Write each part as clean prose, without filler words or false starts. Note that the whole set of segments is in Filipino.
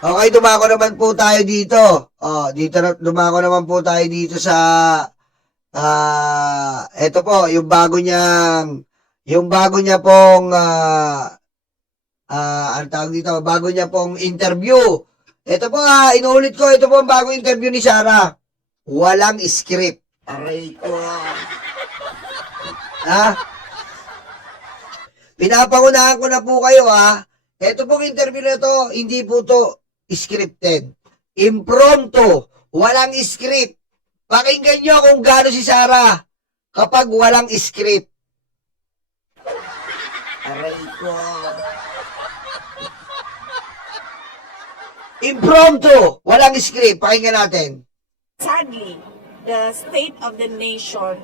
Okay, dumako naman po tayo dito. Dumako naman po tayo dito sa eto po, yung bago niya pong ano tawag dito, bago niya pong interview. Ito po inuulit ko, ito po ang bagong interview ni Sarah. Walang script. Aray ko. Pinapangunahan ko na po kayo Ito pong interview na to, hindi po to scripted. Impromptu. Walang script. Pakinggan nyo kung gaano si Sarah kapag walang script. Aray ko. Impromptu. Walang script. Pakinggan natin. Sadly, the state of the nation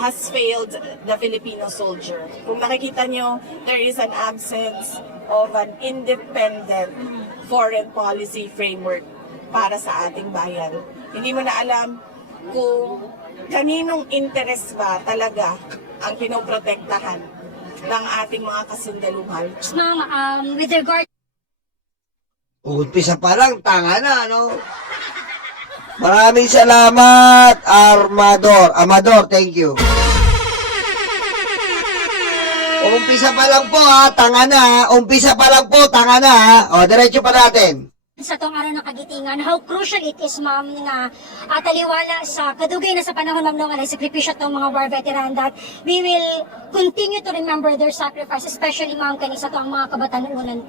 has failed the Filipino soldier. Kung nakikita nyo, there is an absence of an independent foreign policy framework para sa ating bayan. Hindi mo na alam kung kaninong interest ba talaga ang pinoprotektahan ng ating mga kasundaluhan. Ma'am, with regard Umpisa pa lang, tanga na, no? Maraming salamat, Amador, thank you. Umpisa pa lang po, tanga na. Umpisa pa lang po, tanga na, diretso pa natin. sa tong araw ng kagitingan, how crucial it is, ma'am, nga taliwala sa kadugay na sa panahon, ma'am, nung alay sakripisyo tong mga war veteran, that we will continue to remember their sacrifice, especially, ma'am, kanisa to ang mga kabatanunan.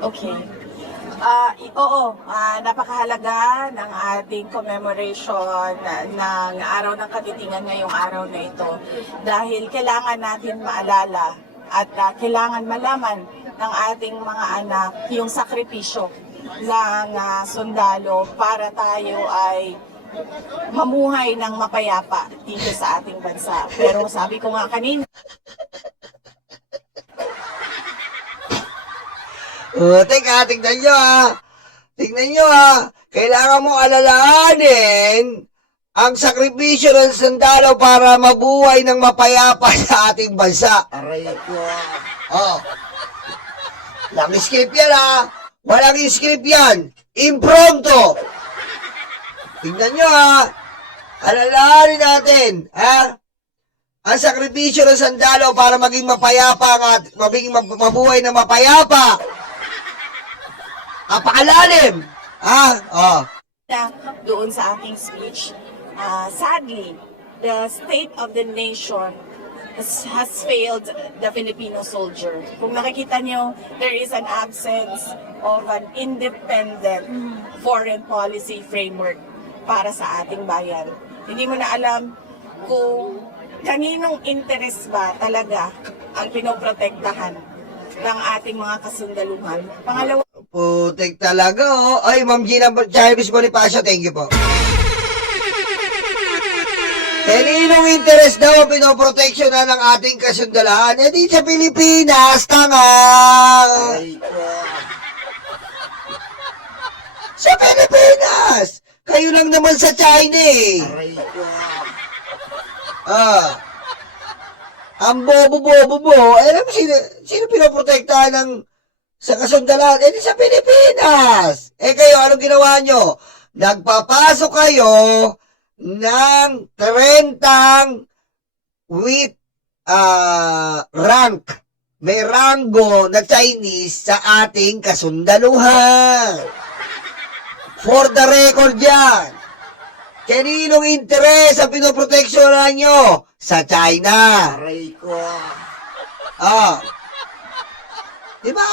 Okay. Napakahalaga ng ating commemoration ng Araw ng Kagitingan ngayong araw na ito dahil kailangan natin maalala at kailangan malaman ng ating mga anak yung sakripisyo ng sundalo para tayo ay mamuhay ng mapayapa dito sa ating bansa. Pero sabi ko nga kanina, Teka, tignan nyo Tignan nyo Kailangan mo alalahanin ang sakripisyo ng sundalo para mabuhay ng mapayapa sa ating bansa. Aray ko. Walang script yan Walang script yan. Impromptu. Tignan nyo alalahanin natin ang sakripisyo ng sundalo para maging mapayapa at mabuhay ng mapayapa. Apakalalim! doon sa aking speech, sadly, the state of the nation has failed the Filipino soldier. Kung nakikita nyo, there is an absence of an independent foreign policy framework para sa ating bayan. Hindi mo na alam kung kaninong interest ba talaga ang pinoprotektahan ng ating mga kasundaluhan. Pangalawa, Putik talaga Ay, Ma'am Gina Chavez Bonifacio, thank you po. Kaninong interest daw ang pinoproteksyonan ng ating kasundaluhan? Di sa Pilipinas, tanga! Sa Pilipinas! Kayo lang naman sa China Ang bobo-bobo mo, alam mo sino pinoprotektahan ng sa kasundalan? Di sa Pilipinas. Kayo, anong ginawa nyo? Nagpapasok kayo ng 30 with rank. May ranggo na Chinese sa ating kasundaluhan. For the record yan. Kaninong interes ang pinoproteksyonan nyo? Sa China. Aray ko. Diba?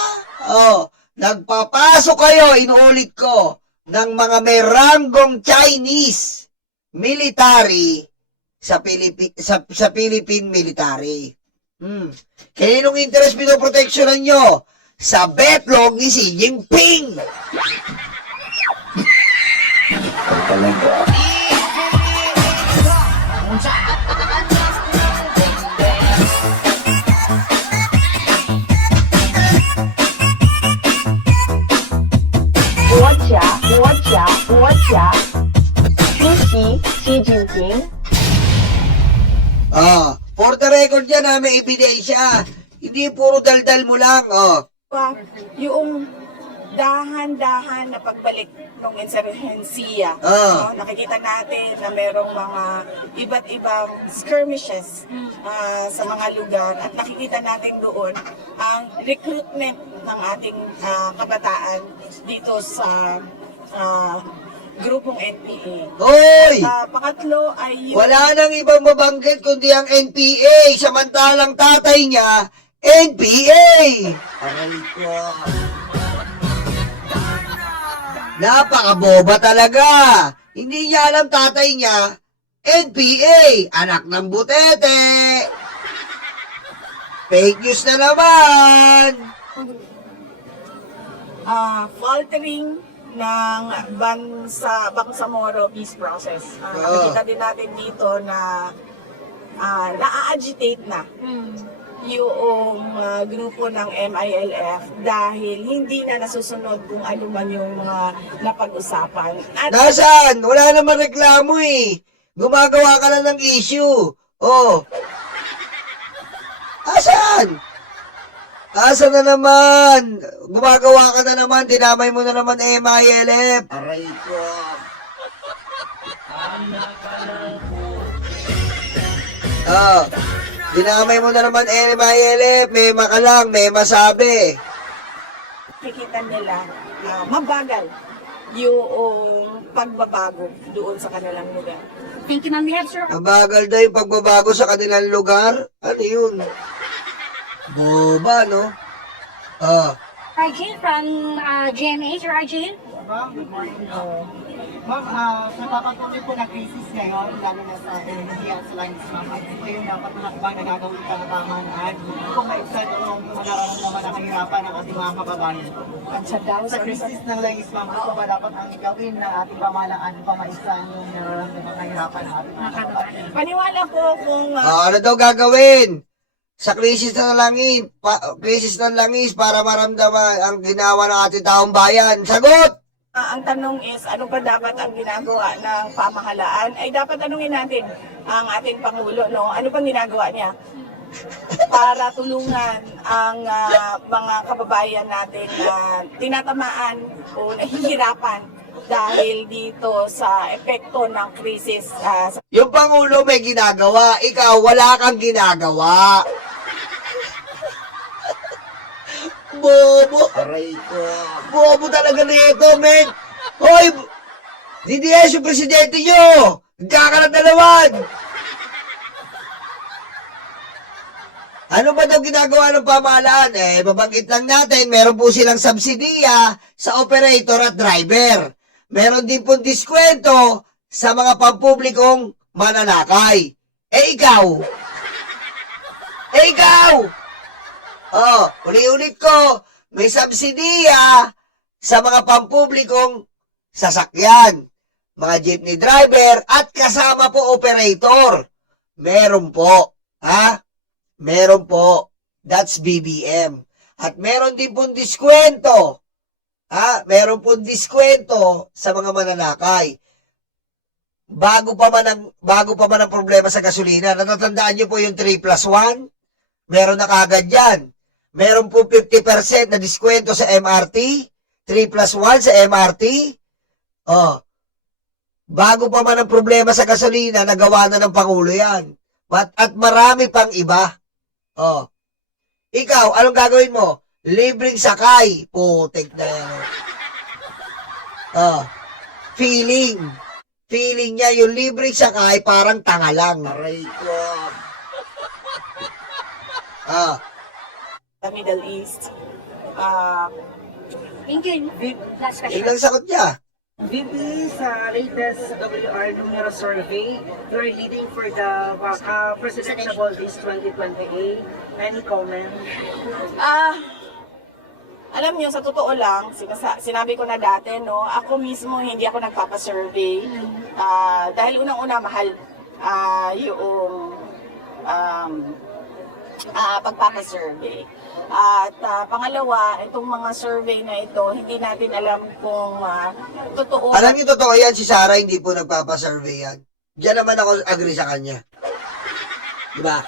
Nagpapasok kayo, inuulit ko, ng mga may ranggong Chinese military sa Philippine military. Kaninong interes pinoproteksyonan nyo? Sa betlog ni Xi Jinping. Xi Jinping. For the record yan may ebidensya. Hindi puro daldal mo lang. Yung dahan-dahan na pagbalik ng insurhensiya. Ah. No? Nakikita natin na merong mga iba't ibang skirmishes sa mga lugar at nakikita natin doon ang recruitment ng ating kabataan dito sa grupong NPA. Hoy! Pangatlo ay yung Wala nang ibang mabanggit kundi ang NPA, samantalang tatay niya, NPA! Aray ko. Napakaboba talaga. Hindi niya alam tatay niya, NPA, anak ng butete. Fake news na naman. faltering ng Bangsamoro peace process. Nakikita din natin dito na na-agitate na yung grupo ng MILF dahil hindi na nasusunod kung ano man yung mga napag-usapan. At Nasaan? Wala naman reklamo eh. Gumagawa ka na ng issue. Oh. Asan? Asan na naman? Gumagawa ka na naman. Dinamay mo na naman MILF. Aray ko. Ah. Dinamay mo na naman MILF. May makalang, may masabi. nakikita nila mabagal yung pagbabago doon sa kanilang lugar. Thank you, ma'am. We have, sir, Mabagal daw yung pagbabago sa kanilang lugar. Ano yun? Boba, no? Ah. Arjun from GMA. Sir Arjun? Ma'am, good morning po. Ma'am, napapatuloy po na crisis ngayon, lalo na sa enerhiya sa langis, ma'am. At ito yung dapat na hakbang na gagawin ka na pamahalaan kung maibsan yung mga nararamdaman na kahirapan ng ating mga kababayan. At sa daw Sa crisis ng langis, ma'am, ito ba dapat ang gawin ng ating pamahalaan upang maibsan yung nararamdaman ng kahirapan ng ating mga kababayan? paniwala po kung Ano daw gagawin? Sa krisis ng langis, krisis ng langis para maramdaman ang ginawa ng ating taong bayan. Sagot! ang tanong is, ano pa dapat ang ginagawa ng pamahalaan? Ay dapat tanungin natin ang ating Pangulo, no? Ano pang ginagawa niya? Para tulungan ang mga kababayan natin na tinatamaan o nahihirapan dahil dito sa epekto ng krisis sa Yung Pangulo may ginagawa, ikaw wala kang ginagawa. Bobo. Aray ko. Bobo talaga nito, men. Hoy, DDS yung presidente nyo. Nagkakaradalawan. Ano ba daw ginagawa ng pamahalaan? Babanggit lang natin, meron po silang subsidiya sa operator at driver. Meron din pong diskwento sa mga pampublikong mananakay. Ikaw! Oh, uli-ulit ko, may subsidiya sa mga pampublikong sasakyan, mga jeepney driver, at kasama po operator. Meron po, ha? Meron po. That's BBM. At meron din pong diskwento. Ha? Meron pong diskwento sa mga mananakay. Bago pa man ang problema sa gasolina, natatandaan niyo po yung 3+1? Meron na kagad yan. Meron po 50% na diskwento sa MRT, 3+1 sa MRT. Oh. Bago pa man ang problema sa gasolina, nagawa na ng Pangulo yan. At marami pang iba. Oh. Ikaw, anong gagawin mo? Libreng sakay. Putik na yan. Oh. Feeling niya yung libreng sakay parang tanga lang. Aray ko. the Middle East. Thank you. Last question. Ilang sagot niya? VP, sa latest WR numero survey, you're leading for the presidential this 2028. Any comment? Alam niyo, sa totoo lang, sinabi ko na dati, no, ako mismo hindi ako nagpapasurvey. Dahil unang-una, mahal yung pagpapasurvey. At pangalawa, itong mga survey na ito, hindi natin alam kung totoo. Alam niyo, totoo yan, si Sarah hindi po nagpapasurvey yan. Diyan naman ako agree sa kanya. Diba?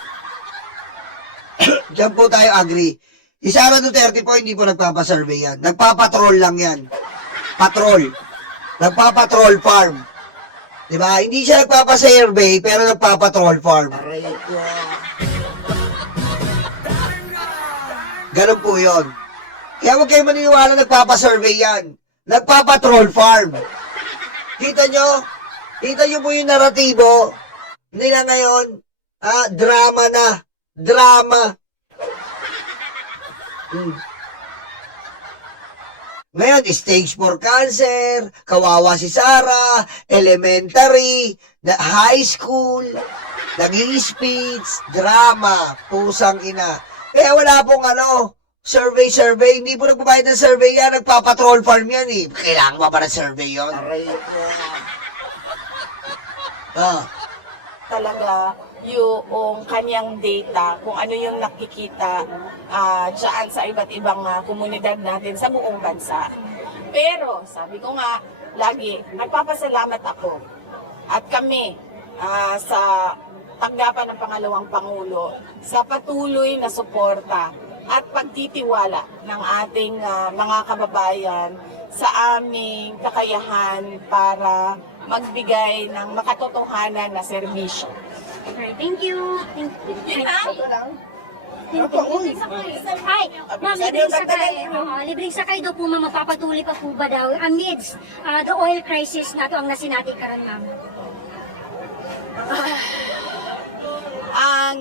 Diyan po tayo agree. Si Sara Duterte po, hindi po nagpapasurvey yan. Nagpapatrol lang yan. Patrol. Nagpapatrol farm. Diba? Hindi siya nagpapasurvey, pero nagpapatrol farm. Ganun po yun. Kaya huwag kayo maniniwala nagpapasurvey yan. Nagpapatrol farm. Kita nyo? Kita nyo po yung naratibo nila ngayon. Drama na. Drama. Ngayon, stage 4 cancer, kawawa si Sarah, elementary, high school, nag-i-speech, drama, pusang ina. Kaya wala pong survey, hindi po nagbabayad ng survey yan, nagpapatrol farm yan eh. Kailangan ba ng survey yun? Talaga yung kanyang data, kung ano yung nakikita dyan sa iba't ibang komunidad natin sa buong bansa. Pero, sabi ko nga, lagi, nagpapasalamat ako at kami sa tanggapan ng pangalawang Pangulo sa patuloy na suporta at pagtitiwala ng ating mga kababayan sa aming kakayahan para magbigay ng makatotohanan na serbisyo. Okay, thank you. Thank you. Yun lang. Ay, ma'am, libreng sakay. Libreng sakay daw po, ma'am, magpapatuloy pa po ba daw amidst the oil crisis na ito ang nasinati karon, ma'am? Ang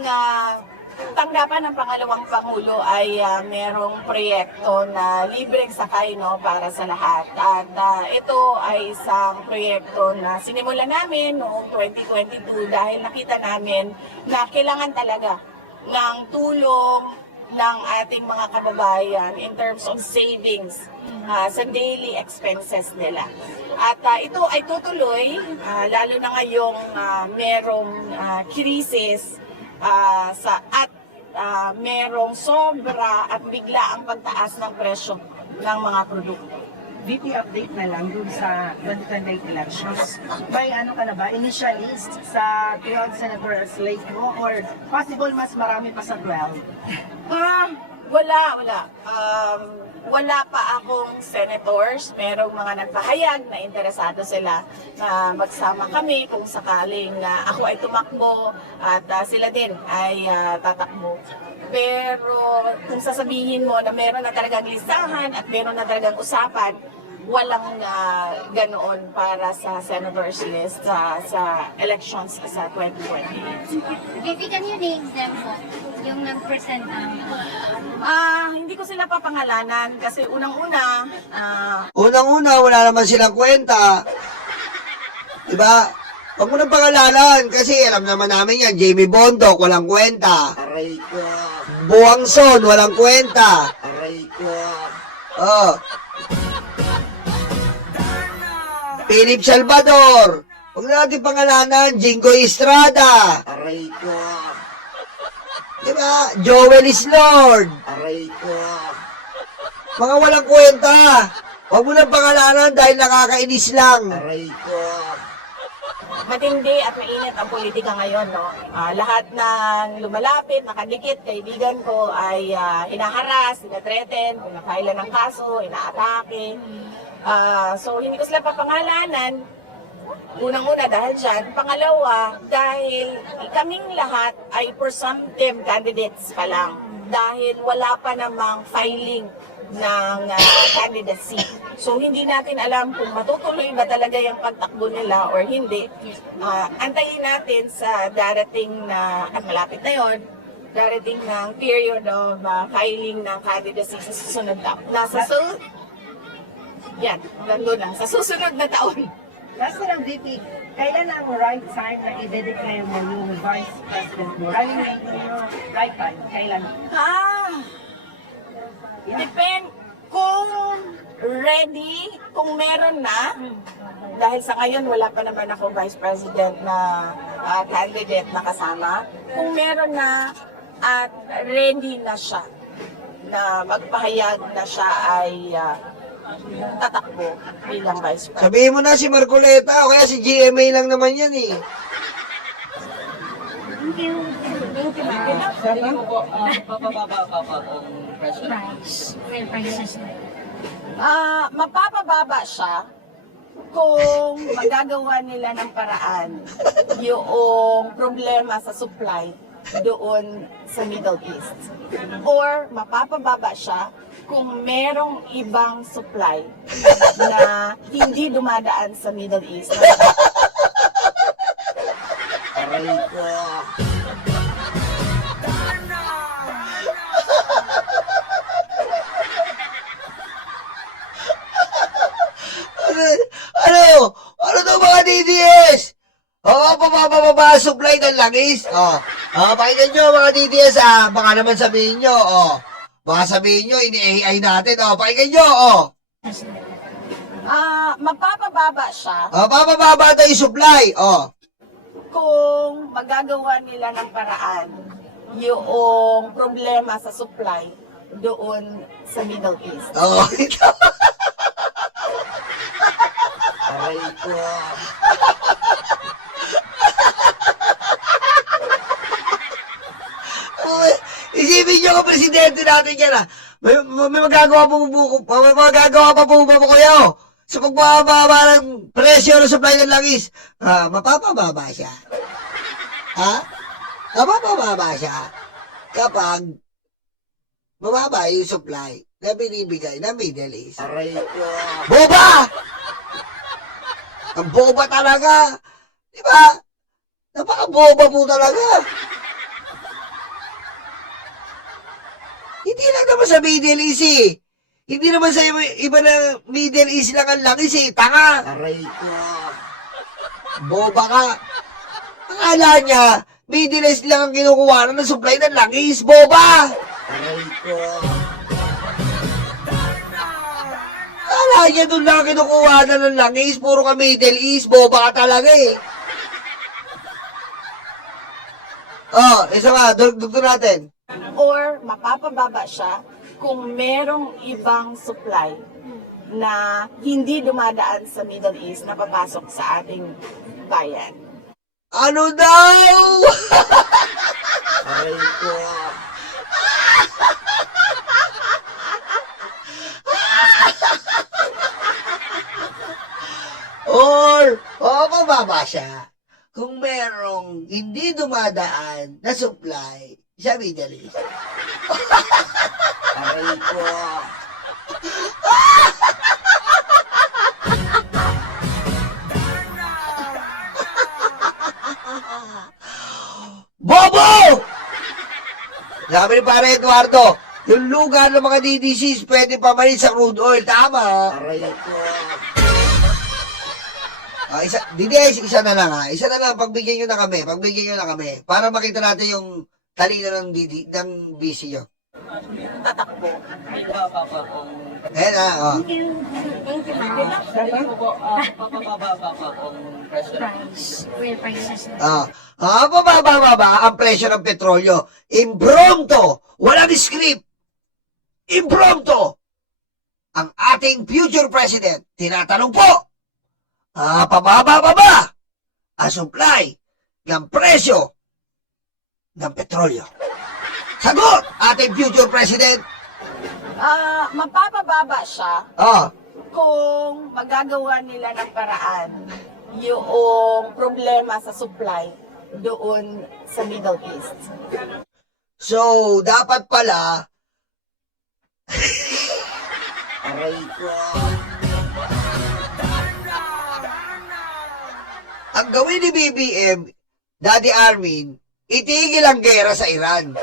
tanggapan ng pangalawang Pangulo ay merong proyekto na libreng sakay para sa lahat. At ito ay isang proyekto na sinimulan namin noong 2022 dahil nakita namin na kailangan talaga ng tulong ng ating mga kababayan in terms of savings sa daily expenses nila. At ito ay tutuloy, lalo na ngayong merong krisis at merong sobra at bigla ang pagtaas ng presyo ng mga produkto. VP update na lang dun sa 2028 elections. May ka na ba? Initial list sa 12 senators slate mo or possible mas marami pa sa 12? Wala. Wala pa akong senators. Merong mga nagpahayag na interesado sila na magsama kami kung sakaling ako ay tumakbo at sila din ay tatakbo. Pero kung sasabihin mo na meron na talagang listahan at meron na talagang usapan, walang ganoon para sa senators list sa elections sa 2028. If you can you name them po, yung nag-present Hindi ko sila papangalanan kasi unang-una, Unang-una, wala naman silang kwenta. Diba? Huwag mo nang pangalanan kasi alam naman namin yan, Jamie Bondoc, walang kwenta. Buwangson, walang kwenta. Philip Salvador. Huwag na natin pangalanan, Jingo Estrada. Diba? Joel is Lord. Mga walang kwenta. Huwag mo nang pangalanan dahil nakakainis lang. matindi at mainit ang politika ngayon, no? Lahat ng lumalapit, nakadikit, kaibigan ko ay inaharas, inatreten, pinapailan ng kaso, inaatake. So hindi ko sila papangalanan. Unang-una dahil dyan. Pangalawa, dahil kaming lahat ay presumptive candidates pa lang. Dahil wala pa namang filing ng candidacy. So hindi natin alam kung matutuloy ba talaga yung pagtakbo nila or hindi. Antayin natin sa darating na, at malapit na yon, darating ng period of filing ng candidacy sa susunod na. Sa susunod na taon. Last na lang, VP, kailan ang right time na i-dedicate mo yung vice president mo? Running mate mo, right time, kailan? Depend kung ready, kung meron na, dahil sa ngayon wala pa naman ako vice president na candidate na kasama, kung meron na at ready na siya, na magpahayag na siya ay tatakbo bilang vice president. Sabihin mo na si Marcoleta o kaya si GMA lang naman yan eh. Thank you. Sorry po, papababa pa po. price, real prices. Mapapababa siya kung magagawa nila ng paraan yung problema sa supply doon sa Middle East. Or mapapababa siya kung merong ibang supply na hindi dumadaan sa Middle East. Aray ko. Ano? Ano to mga DDS? Pababa supply ng langis. Pakinggan nyo mga DDS baka naman sabihin nyo, baka sabihin nyo, ini-AI natin, pakinggan nyo, Mapapababa siya Bababa tayo yung supply, kung magagawa nila ng paraan yung problema sa supply doon sa Middle East. Aray ko. Isipin nyo kung presidente natin yan may magagawa pa po ba kayo sa pagbababa ng presyo ng supply ng langis. Mapapababa siya. Mapapababa siya kapag mababa yung supply na binibigay ng Middle East. Aray ko. Boba! Ang boba talaga. Di ba? Napaka-boba po talaga. Hindi lang naman sa Middle East Hindi naman sa iba na Middle East lang ang langis Tanga. Aray ko. Boba ka. Akala niya, Middle East lang ang kinukuha ng supply ng langis. Boba! Aray ko. Akala niya doon lang kinukuha na ng langis. Puro ka Middle East. Boba ka talaga isa pa. Dugtong natin. Or mapapababa siya kung merong ibang supply na hindi dumadaan sa Middle East na papasok sa ating bayan. Ano daw? Aray ko. Mababa siya kung merong hindi dumadaan na supply sa Middle East. Aray ko. Bobo! Sabi ni Pare Eduardo, yung lugar ng mga DDCs pwede pamanin sa crude oil. Tama. Aray ko. Isa na lang Isa na lang, pagbigyan nyo na kami. Para makita natin yung talino ng BC nyo. Tatakbo. Ayan Thank you. Thank you, price, real prices. Bababa ang presyo ng petrolyo. Impromptu. Walang script. Impromptu. Ang ating future president, tinatanong po, pababa ang supply ng presyo ng petrolyo. Sagot, ating future president. Mapapababa siya kung magagawa nila ng paraan yung problema sa supply doon sa Middle East. So, dapat pala, aray ko. Ang gawin ni BBM, Daddy Armin, itigil ang gera sa Iran.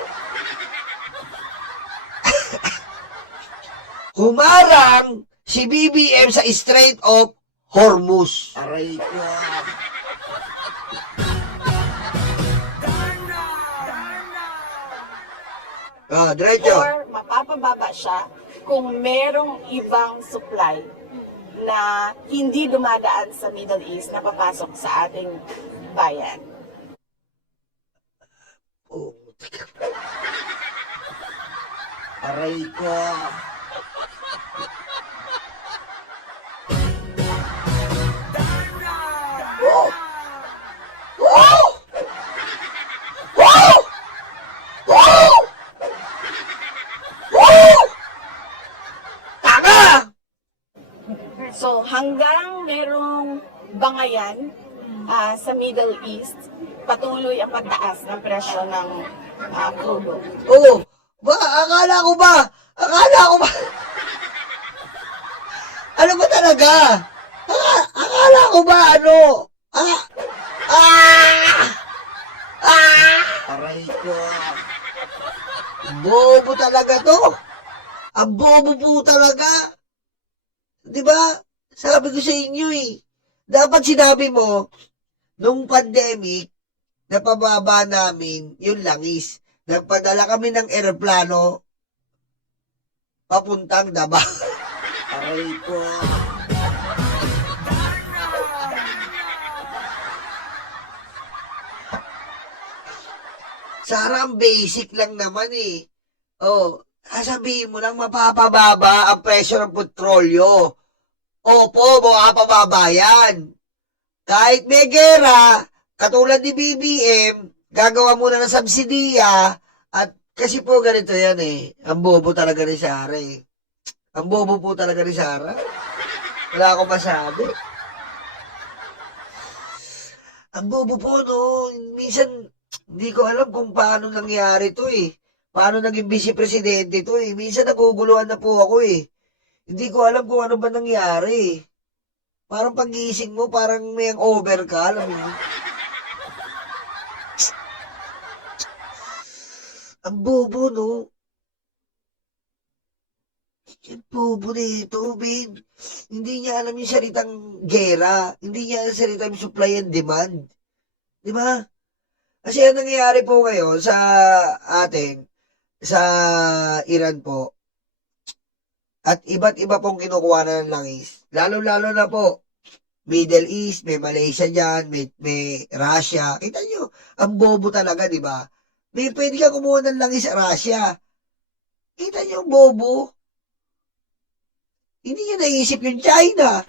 Humarang si BBM sa Strait of Hormuz. Aray ko. Diretso. Or mapapababa siya kung merong ibang supply na hindi dumadaan sa Middle East na papasok sa ating bayan. Aray ko. Oh! Oh! Oh! Oh! Oh! So hanggang merong bangayan sa Middle East, patuloy ang pagtaas ng presyo ng crude. Oo. Akala ko ba, ano ba talaga? Akala ko ba, aray ko. Bobo talaga to. Ang bobo po talaga. Di ba? Sabi ko sa inyo dapat sinabi mo, nung pandemic, napababa namin yung langis. Nagpadala kami ng eroplano papuntang Davao. Aray ko. Sarang basic lang naman Oh, sasabihin mo lang mapapababa ang presyo ng petrolyo. Opo, mapapababa yan. Kahit may gera, katulad ni BBM, gagawa muna ng subsidiya, at kasi po ganito yan Ang bobo talaga ni Sara Ang bobo po talaga ni Sara. Wala akong masabi. Ang bobo po, no. Minsan, hindi ko alam kung paano nangyari to Paano naging vice-presidente to Minsan naguguluhan na po ako Hindi ko alam kung ano ba nangyari. Parang pag-iising mo, parang may over ka, alam mo. Ang bobo, no? Ang bobo nito, Ben. Hindi niya alam yung salitang gera. Hindi niya alam yung salitang supply and demand. Di ba? Kasi ang nangyayari po ngayon sa atin, sa Iran po, at iba't iba pong kinukuha na ng langis. Lalo-lalo na po, Middle East, may Malaysia dyan, may Russia. Kita nyo, ang bobo talaga, di ba? May pwede ka kumuha ng langis sa Russia. Kita nyo, ang bobo. Hindi niya naisip yung China.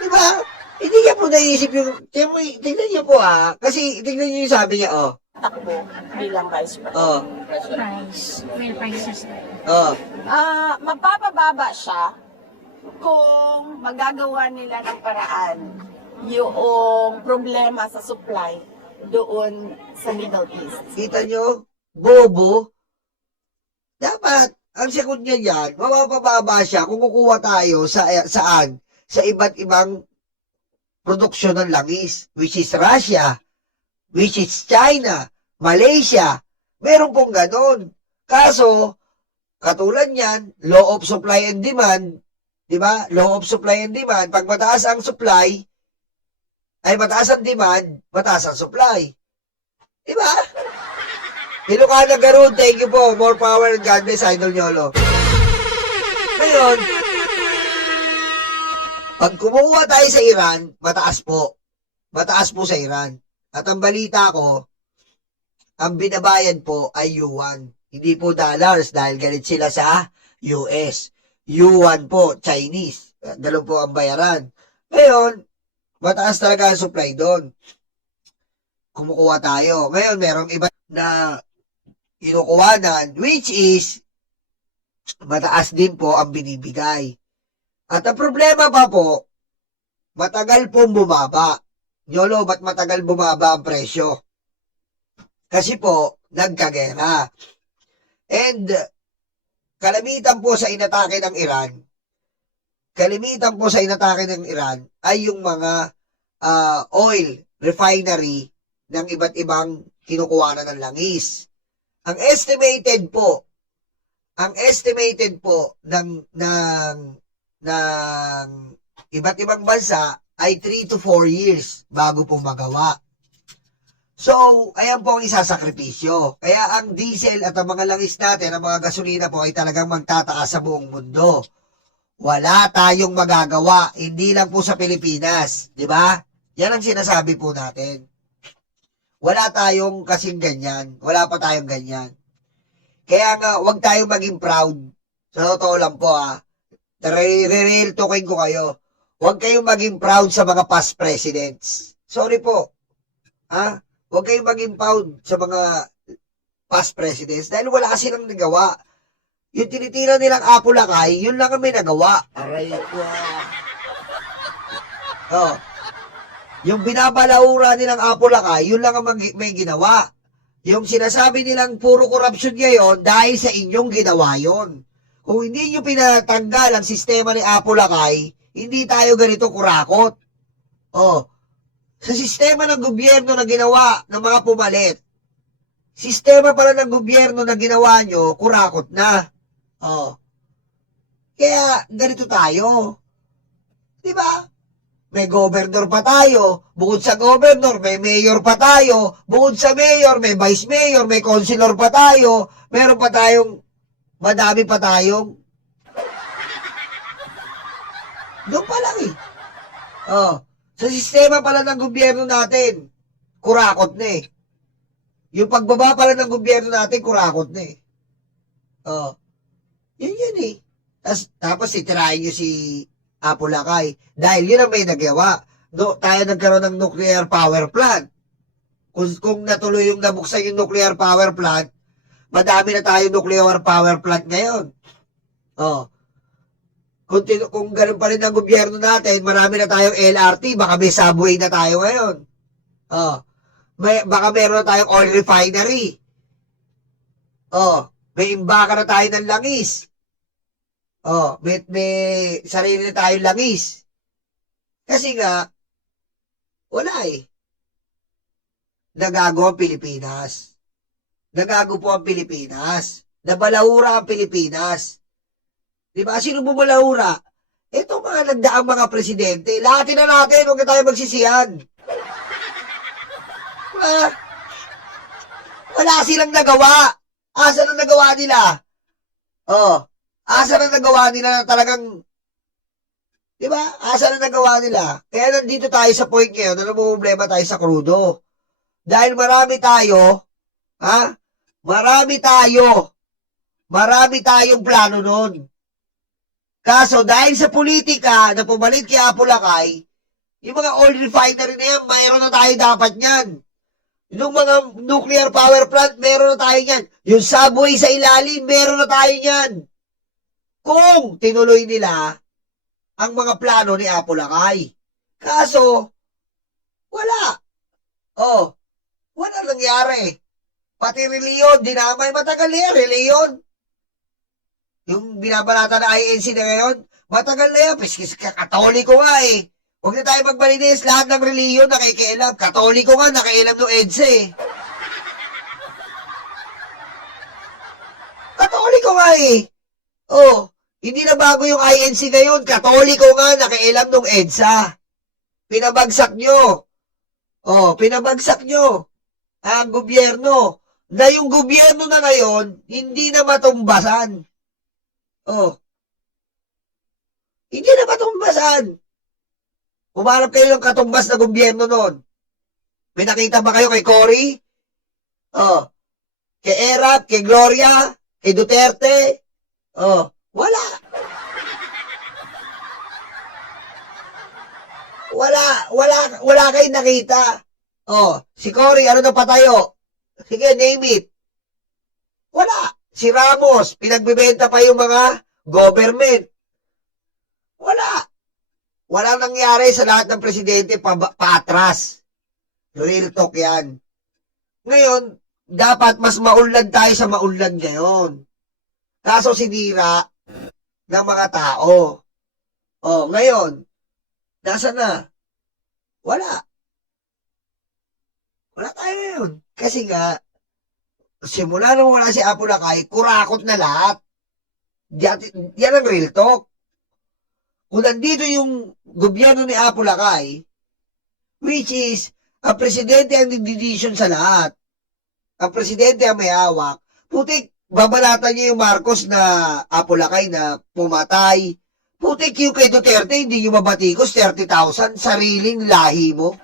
Di ba? Hindi niya po naisip yung... Tingnan niyo po kasi tingnan niyo yung sabi niya, Takbo bilang vice president. Real prices. Magpapababa siya kung magagawa nila ng paraan yung problema sa supply doon sa Middle East. Kita nyo, bobo. Dapat, ang sagot niya yan, mapapababa siya kung kukuha tayo saan? Sa iba't ibang produksyon ng langis, which is Russia, which is China, Malaysia. Meron pong ganon. Kaso, katulad niyan, law of supply and demand, di ba? Law of supply and demand, pag mataas ang supply, ay mataas ang demand, mataas ang supply. Di ba? Ilocana Garud, thank you po. More power and God bless, Idol Nyolo. Ngayon, pag kumuha tayo sa Iran, mataas po. Mataas po sa Iran. At ang balita ko, ang binabayad po ay yuan. Hindi po dollars dahil galit sila sa US. Yuan po, Chinese. Ganun po ang bayaran. Ngayon, mataas talaga ang supply doon. Kumukuha tayo. Ngayon, merong iba na kinukuhanan, which is mataas din po ang binibigay. At ang problema pa po, matagal pong bumaba. Nyolo, ba't matagal bumaba ang presyo? Kasi po, nagkagera. And, kalimitan po sa inatake ng Iran, ay yung mga oil refinery ng iba't ibang kinukuha ng langis. Ang estimated po ng iba't ibang bansa ay 3 to 4 years bago po magawa. So, ayan po ang isasakripisyo. Kaya ang diesel at ang mga langis natin, ang mga gasolina po ay talagang magtataas sa buong mundo. Wala tayong magagawa, hindi lang po sa Pilipinas, di ba? Yan ang sinasabi po natin. Wala tayong kasing ganyan. Wala pa tayong ganyan. Kaya nga, huwag tayong maging proud. Sa totoo lang po real talking ko kayo. Huwag kayong maging proud sa mga past presidents. Sorry po. Huwag kayong maging proud sa mga past presidents dahil wala silang nagawa. Yung tinitira nilang Apulacay, yun lang ang may nagawa. Aray ko. Oh. Yung binabalaura nilang Apulacay, yun lang ang may ginawa. Yung sinasabi nilang puro korupsyon ngayon, dahil sa inyong ginawa yon. Kung hindi nyo pinatanggal ang sistema ni Apulacay, hindi tayo ganito kurakot. Oh. Sa sistema ng gobyerno na ginawa ng mga pumalit, sistema pala ng gobyerno na ginawa nyo, kurakot na. Oh. Kaya, ganito tayo. Diba? May governor pa tayo. Bukod sa governor, may mayor pa tayo. Bukod sa mayor, may vice mayor, may councilor pa tayo. Meron pa tayong, madami pa tayong. Doon pa lang eh. Oh. Sa sistema pala ng gobyerno natin, kurakot na eh. Yung pagbaba pala ng gobyerno natin, kurakot na eh. Oh. Yun eh. Tapos itirahin nyo si Apulacay. Dahil yun ang may nagawa. Tayo nagkaroon ng nuclear power plant. Kung natuloy yung nabuksan yung nuclear power plant, madami na tayo nuclear power plant ngayon. Oh. Kung ganun pa rin ang gobyerno natin, marami na tayong LRT, baka may subway na tayo ngayon. Oh. Baka meron na tayong oil refinery. Oh. May imbaka na tayo ng langis. Oh, may sarili na tayong langis. Kasi nga, wala eh. Nagago ang Pilipinas. Nagago po ang Pilipinas. Nabalaura ang Pilipinas. Diba? Sino bumalaura? Ito mga nagdaang mga presidente. Lahatin na natin, huwag na tayo magsisiyan. Diba? Wala silang nagawa. Asa na nagawa nila? Oh. Asa na nagawa nila na talagang, di ba? Asa na nagawa nila? Kaya nandito tayo sa point ngayon na namumblema tayo sa krudo. Dahil marami tayo, ha? Marami tayong plano nun. Kaso dahil sa politika na pumalit kay Apulacay, yung mga oil refinery na yan, mayroon na tayo dapat yan. Yung mga nuclear power plant, meron na tayo yan. Yung subway sa ilalim, meron na tayo yan. Kung tinuloy nila ang mga plano ni Apulacay. Kaso, wala. Oh, wala nangyari. Pati reliyon, dinamay matagal na yan, reliyon. Yung binabalata na INC na ngayon, matagal na yan. Piskis katoliko nga eh. Huwag na tayo magbalinis, lahat ng reliyon nakikialam. Katoliko nga, nakialam ng EDSA eh. Katoliko nga eh. Oh, hindi na bago yung INC ngayon. Katoliko nga, nakialam ng EDSA. Pinabagsak nyo. Oh, pinabagsak nyo ang gobyerno. Na yung gobyerno na ngayon, hindi na matumbasan. Oh. Hindi na matumbasan. Umarap kayo ng katumbas na gobyerno noon. May nakita ba kayo kay Cory? Oh. Kay Erap, kay Gloria, kay Duterte? Oh. Wala. Wala kayong nakita. Oh, si Cory, ano na patayo? Sige, name it. Wala. Si Ramos, pinagbibenta pa yung mga government. Wala. Walang nangyari sa lahat ng presidente paatras. Real talk yan. Ngayon, dapat mas maunlad tayo sa maunlad ngayon. Kaso sinira ng mga tao. Oh, ngayon, nasa na? Wala. Wala tayo ngayon. Kasi nga, simula nung wala si Apulacay, kurakot na lahat. Yan ang real talk. Kung nandito yung gobyerno ni Apulacay, which is, ang presidente ang nagdidesisyon sa lahat. Ang presidente ang may hawak. Putik, babalatan niyo yung Marcos na Apulacay na pumatay. Putik yung kay Duterte, hindi nyo mabatikos, 30,000, sariling lahi mo.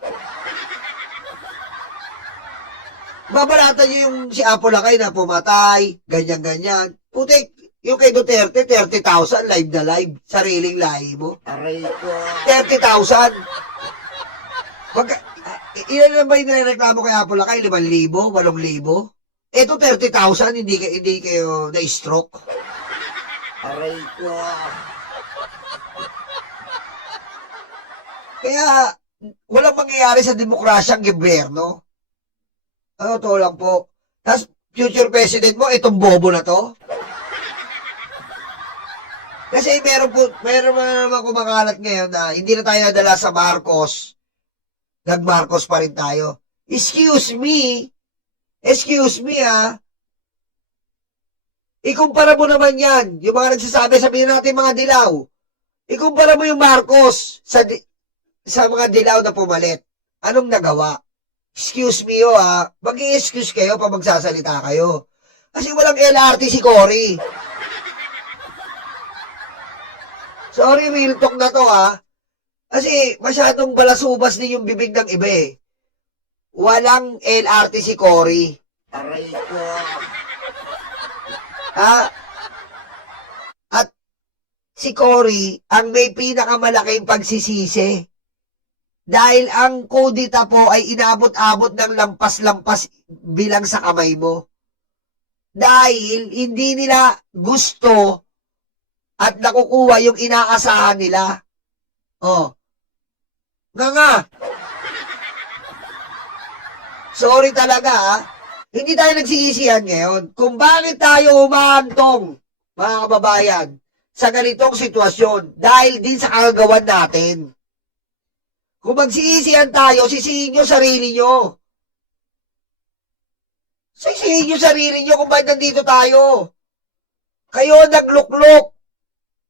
Babalatan niyo yung si Apulacay na pumatay, ganyan-ganyan. Putik, yung kay Duterte, 30,000, live na live. Sariling lahi mo. Aray ko. 30,000. Ilan lang ba yung nireklamo kay Apulacay? 5,000? 8,000? Ito 30,000, hindi kayo na-stroke. Aray ko. Kaya, walang mangyayari sa demokrasyang gobyerno. Ano to lang po. Tapos, future president mo, itong bobo na to. Kasi meron naman kumakalat ngayon na hindi na tayo nadala sa Marcos. Nag-Marcos pa rin tayo. Excuse me ah. Ikumpara mo naman yan. Yung mga nagsasabi, sabihin natin mga dilaw. Ikumpara mo yung Marcos sa mga dilaw na pumalit. Anong nagawa? Excuse me ah. Mag-i-excuse kayo pag magsasalita kayo. Kasi walang LRT si Cory. Sorry, real talk na to ah. Kasi masyadong balasubas din yung bibig ng iba eh. Walang LRT si Cory. Aray ko. At si Cory ang may pinakamalaking pagsisisi. Dahil ang kudita po ay inabot-abot ng lampas-lampas bilang sa kamay mo. Dahil hindi nila gusto at nakukuha yung inaasahan nila. Oh. Nga. Sorry talaga ah. Hindi tayo nagsisisihan ngayon kung bakit tayo umahantong, mga kababayan, sa ganitong sitwasyon dahil din sa kagagawan natin. Kung magsisihan tayo, sisihin nyo sarili nyo. Sisihin nyo sarili nyo kung bakit nandito tayo. Kayo nagluklok.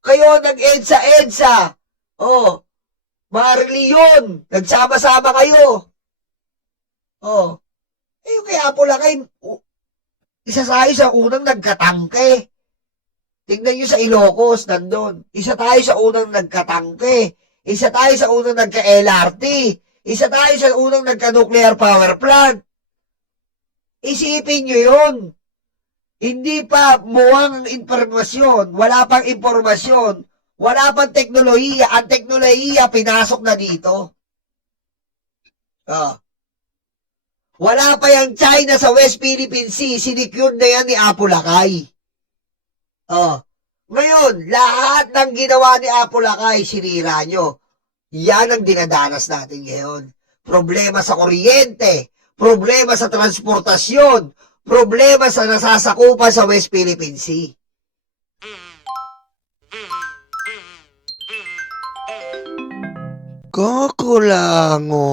Kayo nag-EDSA. Oh. Mariliyon. Nagsama-sama kayo. Oh. Eh, yung kay Apolacay, isa tayo sa unang nagkatangke. Tingnan nyo sa Ilocos, nandun. Isa tayo sa unang nagkatangke. Isa tayo sa unang nagka-LRT. Isa tayo sa unang nagka-nuclear power plant. Isipin nyo yun. Hindi pa muwang ang impormasyon. Wala pang impormasyon. Wala pang teknolohiya. Ang teknolohiya, pinasok na dito. Wala pa yung China sa West Philippine Sea. Sinicure na yan ni Apolacay. Ngayon, lahat ng ginawa ni Apolacay, sinira nyo. Yan ang dinadanas natin ngayon. Problema sa kuryente. Problema sa transportasyon. Problema sa nasasakupan sa West Philippine Sea. Kakulango.